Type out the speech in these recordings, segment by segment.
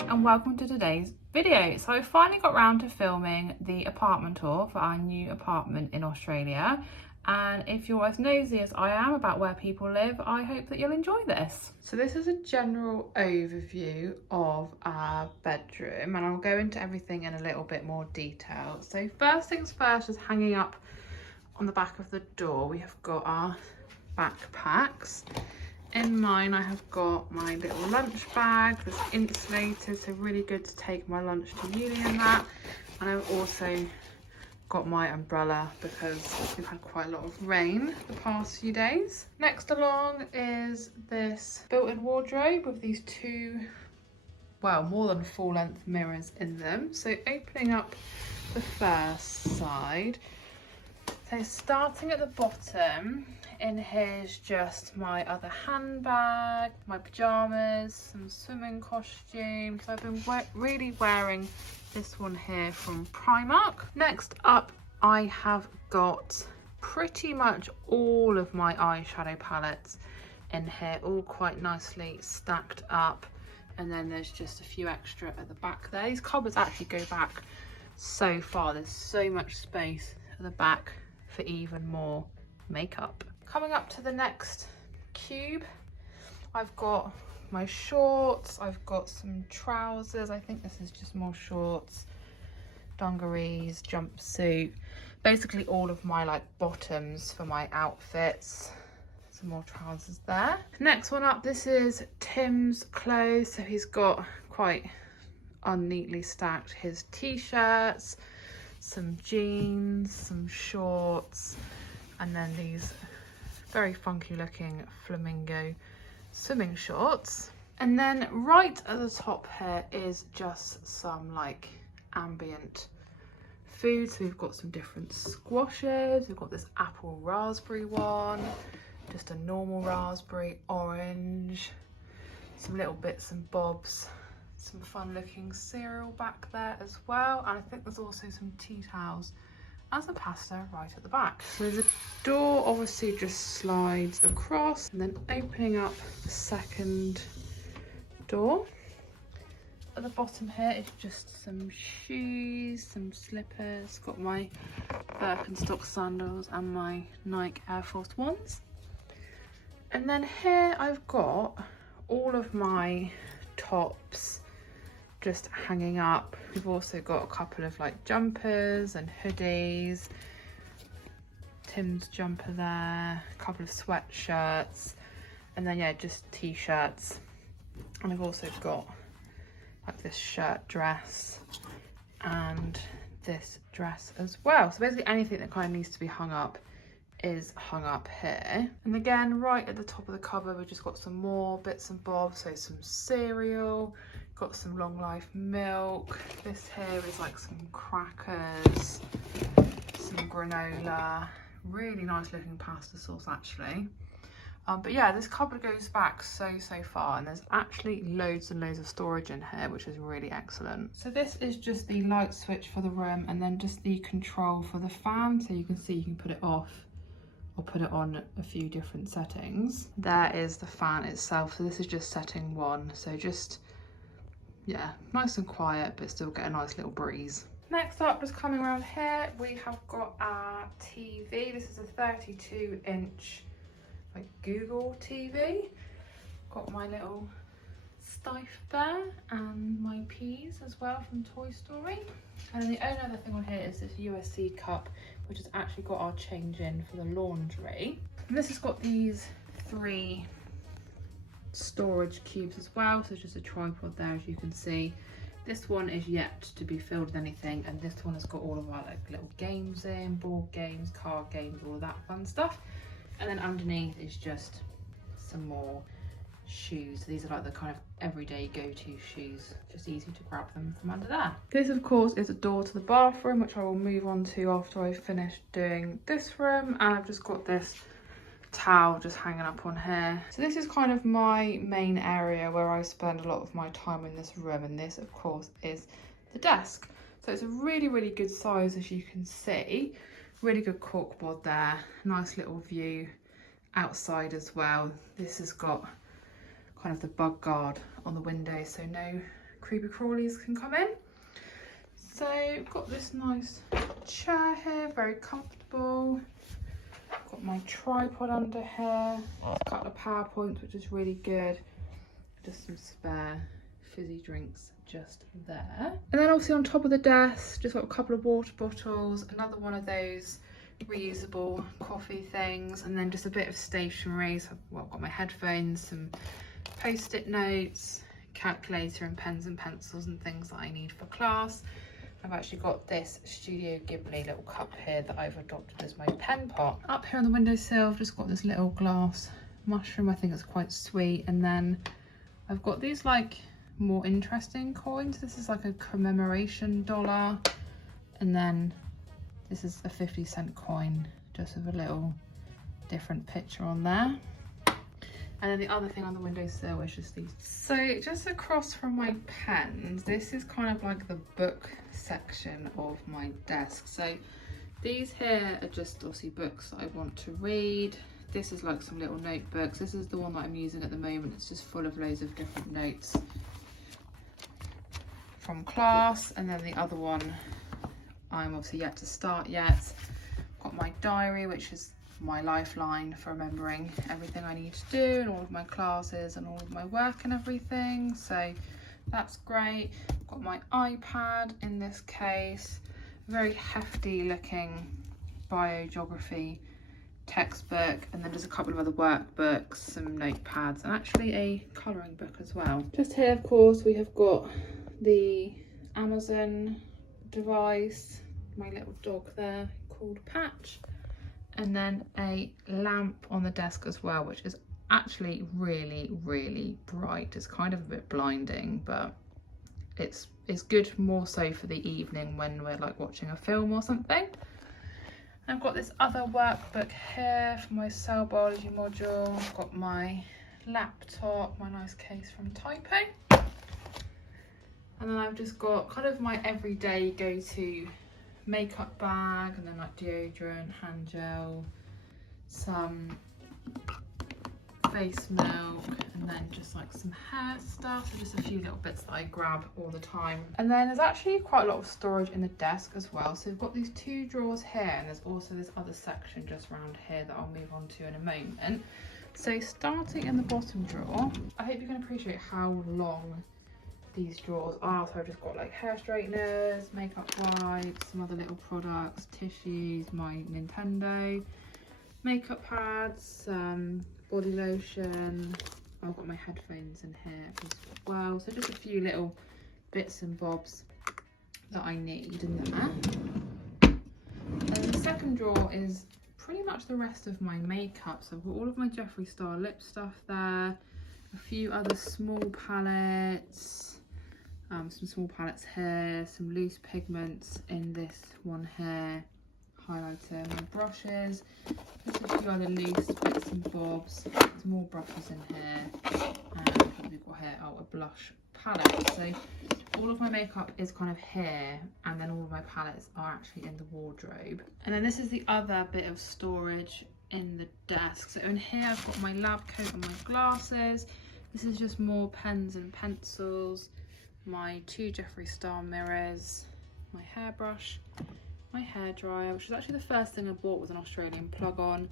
and welcome to today's video. So I finally got round to filming the apartment tour for our new apartment in Australia, and if you're as nosy as I am about where people live, I hope that you'll enjoy this. So this is a general overview of our bedroom, and I'll go into everything in a little bit more detail. So first things first is hanging up on the back of the door. We have got our backpacks. In mine I have got my little lunch bag that's insulated, so really good to take my lunch to uni in that. And I've also got my umbrella because we've had quite a lot of rain the past few days. Next along is this built-in wardrobe with these two, well, more than full-length mirrors in them. So opening up the first side, so starting at the bottom, in here's just my other handbag, my pyjamas, some swimming costumes. So I've been really wearing this one here from Primark. Next up, I have got pretty much all of my eyeshadow palettes in here, all quite nicely stacked up. And then there's just a few extra at the back there. These cupboards actually go back so far. There's so much space at the back for even more makeup. Coming up to the next cube, I've got my shorts, I've got some trousers, I think this is just more shorts, dungarees, jumpsuit, basically all of my like bottoms for my outfits. Some more trousers there. Next one up, this is Tim's clothes. So he's got quite unneatly stacked his t-shirts, some jeans, some shorts, and then these very funky looking flamingo swimming shorts. And then right at the top here is just some like ambient food. So we've got some different squashes. We've got this apple raspberry one, just a normal raspberry orange, some little bits and bobs, some fun looking cereal back there as well. And I think there's also some tea towels as a pasta right at the back. So the door obviously just slides across, and then opening up the second door. At the bottom here is just some shoes, some slippers, got my Birkenstock sandals and my Nike Air Force Ones. And then here I've got all of my tops just hanging up. We've also got a couple of like jumpers and hoodies, Tim's jumper there, a couple of sweatshirts, and then yeah, just t-shirts. And I've also got like this shirt dress and this dress as well. So basically anything that kind of needs to be hung up is hung up here. And again, right at the top of the cupboard, we've just got some more bits and bobs. So some cereal, got some long life milk. This here is like some crackers, some granola, really nice looking pasta sauce actually. But yeah, this cupboard goes back so far, and there's actually loads and loads of storage in here, which is really excellent. So this is just the light switch for the room, and then just the control for the fan. So you can see you can put it off or put it on a few different settings. There is the fan itself. So this is just setting 1. So just, yeah, nice and quiet, but still get a nice little breeze. Next up, just coming around here, we have got our TV. This is a 32-inch like Google TV. Got my little Stife there and my peas as well from Toy Story. And then the only other thing on here is this USC cup, which has actually got our change in for the laundry. And this has got these 3 storage cubes as well, so just a tripod there, as you can see. This one is yet to be filled with anything, and this one has got all of our like little games in, board games, card games, all of that fun stuff. And then underneath is just some more shoes. These are like the kind of everyday go-to shoes, just easy to grab them from under there. This of course is a door to the bathroom, which I will move on to after I've finished doing this room. And I've just got this towel just hanging up on here. So this is kind of my main area where I spend a lot of my time in this room, and this of course is the desk. So it's a really good size, as you can see. Really good corkboard there, nice little view outside as well. This has got kind of the bug guard on the window, so no creepy crawlies can come in. So I've got this nice chair here, very comfortable. Got my tripod under here, a couple of PowerPoints, which is really good. Just some spare fizzy drinks just there. And then obviously on top of the desk, just got a couple of water bottles, another one of those reusable coffee things, and then just a bit of stationery. So I've got my headphones, some post-it notes, calculator and pens and pencils and things that I need for class. I've actually got this Studio Ghibli little cup here that I've adopted as my pen pot. Up here on the windowsill, I've just got this little glass mushroom. I think it's quite sweet. And then I've got these like more interesting coins. This is like a commemoration dollar. And then this is a 50-cent coin, just with a little different picture on there. And then the other thing on the windowsill is just these. So just across from my pens, this is kind of like the book section of my desk. So these here are just obviously books that I want to read. This is like some little notebooks. This is the one that I'm using at the moment. It's just full of loads of different notes from class. And then the other one, I'm obviously yet to start yet. Got my diary, which is my lifeline for remembering everything I need to do and all of my classes and all of my work and everything, so that's great. Got my iPad in this case, very hefty looking biogeography textbook, and then just a couple of other workbooks, some notepads, and actually a colouring book as well. Just here of course we have got the Amazon device, my little dog there called Patch, and then a lamp on the desk as well, which is actually really, really bright. It's kind of a bit blinding, but it's good more so for the evening when we're like watching a film or something. I've got this other workbook here for my cell biology module. I've got my laptop, my nice case from typing. And then I've just got kind of my everyday go-to makeup bag, and then like deodorant, hand gel, some face milk, and then just like some hair stuff. So just a few little bits that I grab all the time. And then there's actually quite a lot of storage in the desk as well. So we've got these two drawers here, and there's also this other section just around here that I'll move on to in a moment. So starting in the bottom drawer, I hope you can appreciate how long these drawers are. So I've just got like hair straighteners, makeup wipes, some other little products, tissues, my Nintendo, makeup pads, body lotion. I've got my headphones in here as well. So just a few little bits and bobs that I need in there. And the second drawer is pretty much the rest of my makeup. So I've got all of my Jeffree Star lip stuff there, a few other small palettes, some small palettes here, some loose pigments in this one here, highlighter, my brushes, just a few other loose bits and bobs. There's more brushes in here, and what we've got here, oh, a blush palette. So all of my makeup is kind of here, and then all of my palettes are actually in the wardrobe. And then this is the other bit of storage in the desk. So in here I've got my lab coat and my glasses. This is just more pens and pencils, my two Jeffree Star mirrors, my hairbrush, my hairdryer, which is actually the first thing I bought, was an Australian plug-on,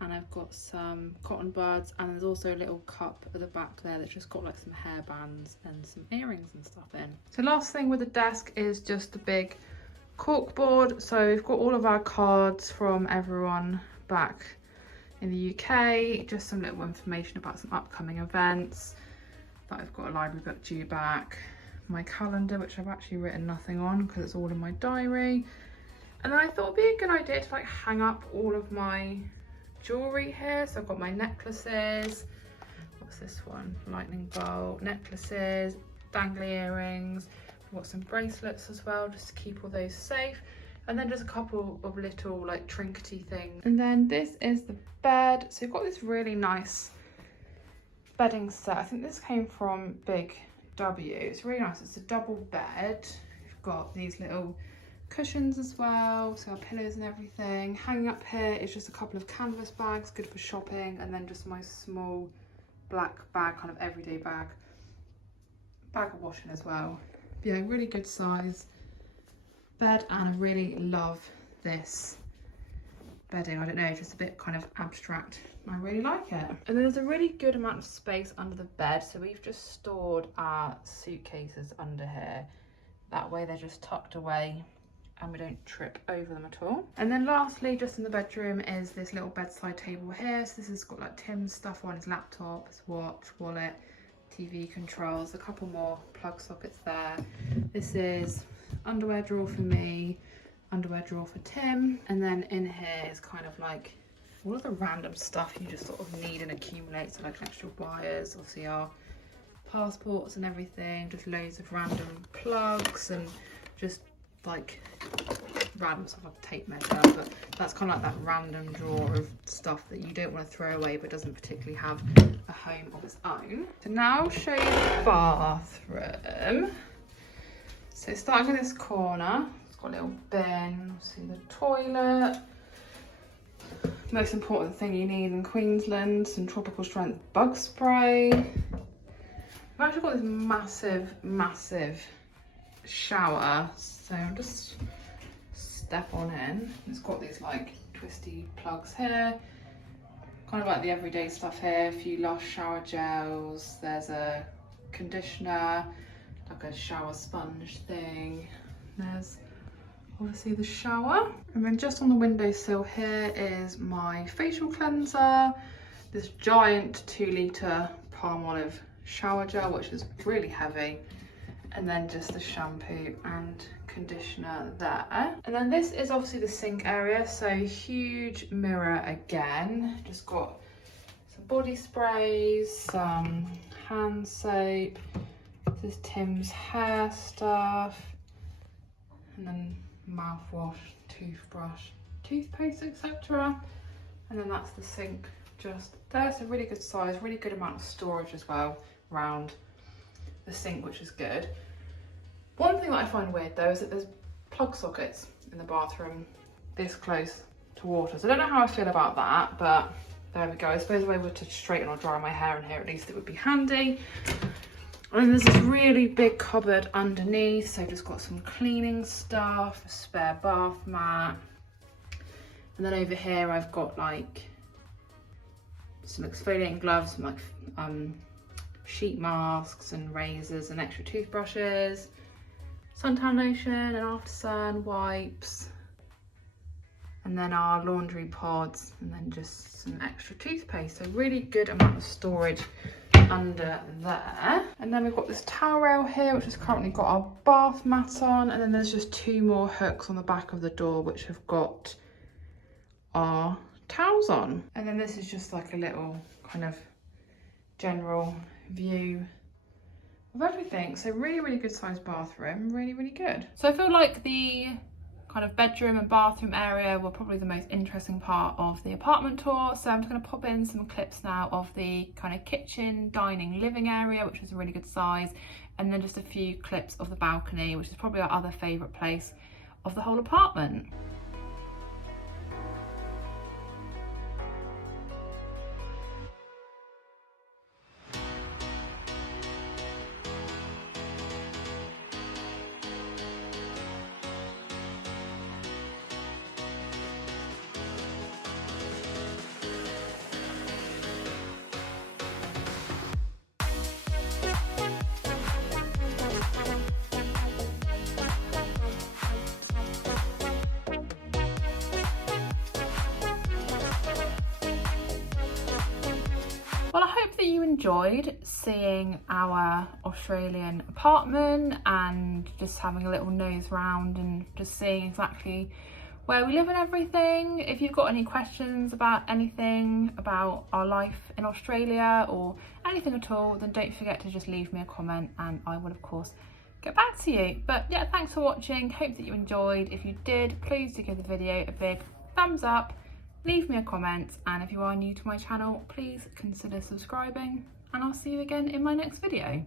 and I've got some cotton buds, and there's also a little cup at the back there that's just got like some hair bands and some earrings and stuff in. So last thing with the desk is just the big cork board. So we've got all of our cards from everyone back in the UK, just some little information about some upcoming events, that I've got a library book due back, my calendar, which I've actually written nothing on because it's all in my diary. And then I thought it'd be a good idea to like hang up all of my jewellery here. So I've got my necklaces, what's this one, lightning bolt, necklaces, dangly earrings, I've got some bracelets as well just to keep all those safe, and then just a couple of little like trinkety things. And then this is the bed. So you've got this really nice bedding set. I think this came from Big W. It's really nice. It's a double bed. You've got these little cushions as well, so our pillows and everything. Hanging up here is just a couple of canvas bags, good for shopping, and then just my small black bag, kind of everyday bag bag of washing as well. Yeah, really good size bed, and I really love this bedding. I don't know, just a bit kind of abstract. I really like it. And there's a really good amount of space under the bed, so we've just stored our suitcases under here. That way they're just tucked away and we don't trip over them at all. And then lastly, just in the bedroom, is this little bedside table here. So this has got like Tim's stuff on, his laptop, his watch, wallet, TV controls, a couple more plug sockets there. This is underwear drawer for me, underwear drawer for Tim, and then in here is kind of like all of the random stuff you just sort of need and accumulate. So like extra wires, obviously our passports and everything, just loads of random plugs and just like random stuff like tape measure, but that's kind of like that random drawer of stuff that you don't want to throw away but doesn't particularly have a home of its own. So now I'll show you the bathroom. So starting in this corner, it's got a little bin, see the toilet. Most important thing you need in Queensland, some tropical strength bug spray. I've actually got this massive shower, so I'll just step on in. It's got these like twisty plugs here, kind of like the everyday stuff here. A few Lush shower gels, there's a conditioner, like a shower sponge thing. There's obviously the shower, and then just on the windowsill here is my facial cleanser, this giant 2 litre palm olive shower gel, which is really heavy, and then just the shampoo and conditioner there. And then this is obviously the sink area, so huge mirror again. Just got some body sprays, some hand soap, this is Tim's hair stuff, and then mouthwash, toothbrush, toothpaste, etc. And then that's the sink just there. It's a really good size, really good amount of storage as well around the sink, which is good. One thing that I find weird though is that there's plug sockets in the bathroom this close to water. So I don't know how I feel about that, but there we go. I suppose if I were to straighten or dry my hair in here, at least it would be handy. And then there's this really big cupboard underneath, so I've just got some cleaning stuff, a spare bath mat. And then over here I've got like some exfoliating gloves, some like sheet masks and razors and extra toothbrushes, suntan lotion and after sun wipes, and then our laundry pods, and then just some extra toothpaste. So really good amount of storage under there. And then we've got this towel rail here, which has currently got our bath mat on, and then there's just 2 more hooks on the back of the door which have got our towels on. And then this is just like a little kind of general view of everything. So really good sized bathroom, really good. So I feel like the kind of bedroom and bathroom area were probably the most interesting part of the apartment tour. So I'm just going to pop in some clips now of the kind of kitchen, dining, living area, which is a really good size, and then just a few clips of the balcony, which is probably our other favourite place of the whole apartment. Well, I hope that you enjoyed seeing our Australian apartment and just having a little nose round and just seeing exactly where we live and everything. If you've got any questions about anything about our life in Australia or anything at all, then don't forget to just leave me a comment and I will of course get back to you. But yeah, thanks for watching. Hope that you enjoyed. If you did, please do give the video a big thumbs up. Leave me a comment, and if you are new to my channel, please consider subscribing, and I'll see you again in my next video.